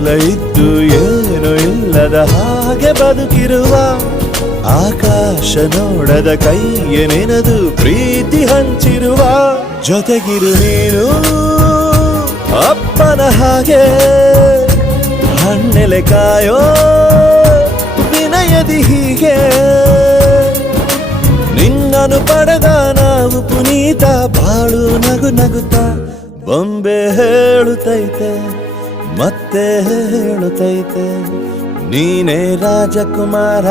ಎಲ್ಲ ಇದ್ದು ಏನು ಇಲ್ಲದ ಹಾಗೆ ಬದುಕಿರುವ ಆಕಾಶ ನೋಡದ ಕೈಯ ನೆನೆದು ಪ್ರೀತಿ ಹಂಚಿರುವ ಜೊತೆಗಿರು ನೀನು ಅಪ್ಪನ ಹಾಗೆ ಹಣ್ಣೆಲೆ ಕಾಯೋ ವಿನಯದಿ ಹೀಗೆ ನಿನ್ನನು ಪಡೆದ ನಾವು ಪುನೀತ ಬಾಳು ನಗು ನಗುತ್ತಾ ಬೊಂಬೆ ಹೇಳುತ್ತೈತೆ ಮತ್ತೆ ಹೇಳುತ್ತೈತೆ ನೀನೇ ರಾಜಕುಮಾರ.